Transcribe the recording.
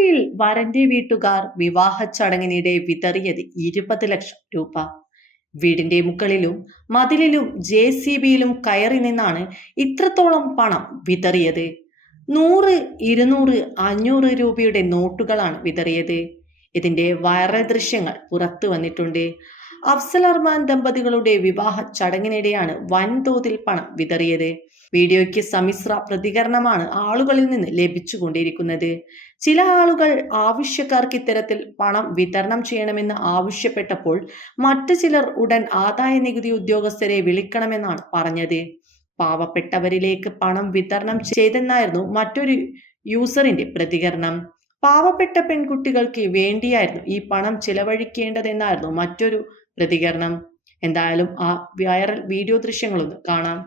വടകരയിൽ വരന്റെ വീട്ടുകാർ വിവാഹ ചടങ്ങിനിടെ വിതറിയത് ഇരുപത് ലക്ഷം രൂപ. വീടിന്റെ മുകളിലും മതിലിലും ജെ സി ബിയിലും കയറി നിന്നാണ് ഇത്രത്തോളം പണം വിതറിയത്. നൂറ് ഇരുന്നൂറ് അഞ്ഞൂറ് രൂപയുടെ നോട്ടുകളാണ് വിതറിയത്. ഇതിന്റെ വൈറൽ ദൃശ്യങ്ങൾ പുറത്തു വന്നിട്ടുണ്ട്. അഫ്സൽ അർമാൻ ദമ്പതികളുടെ വിവാഹ ചടങ്ങിനിടെയാണ് വൻതോതിൽ പണം വിതറിയത്. വീഡിയോയ്ക്ക് സമ്മിശ്ര പ്രതികരണമാണ് ആളുകളിൽ നിന്ന് ലഭിച്ചുകൊണ്ടിരിക്കുന്നത്. ചില ആളുകൾ ആവശ്യക്കാർക്ക് ഇത്തരത്തിൽ പണം വിതരണം ചെയ്യണമെന്ന് ആവശ്യപ്പെട്ടപ്പോൾ മറ്റു ചിലർ ഉടൻ ആദായ നികുതി ഉദ്യോഗസ്ഥരെ വിളിക്കണമെന്നാണ് പറഞ്ഞത്. പാവപ്പെട്ടവരിലേക്ക് പണം വിതരണം ചെയ്തെന്നായിരുന്നു മറ്റൊരു യൂസറിന്റെ പ്രതികരണം. പാവപ്പെട്ട പെൺകുട്ടികൾക്ക് വേണ്ടിയായിരുന്നു ഈ പണം ചിലവഴിക്കേണ്ടതെന്നായിരുന്നു മറ്റൊരു പ്രതികരണം. എന്തായാലും ആ വൈറൽ വീഡിയോ ദൃശ്യങ്ങളൊന്ന് കാണാം.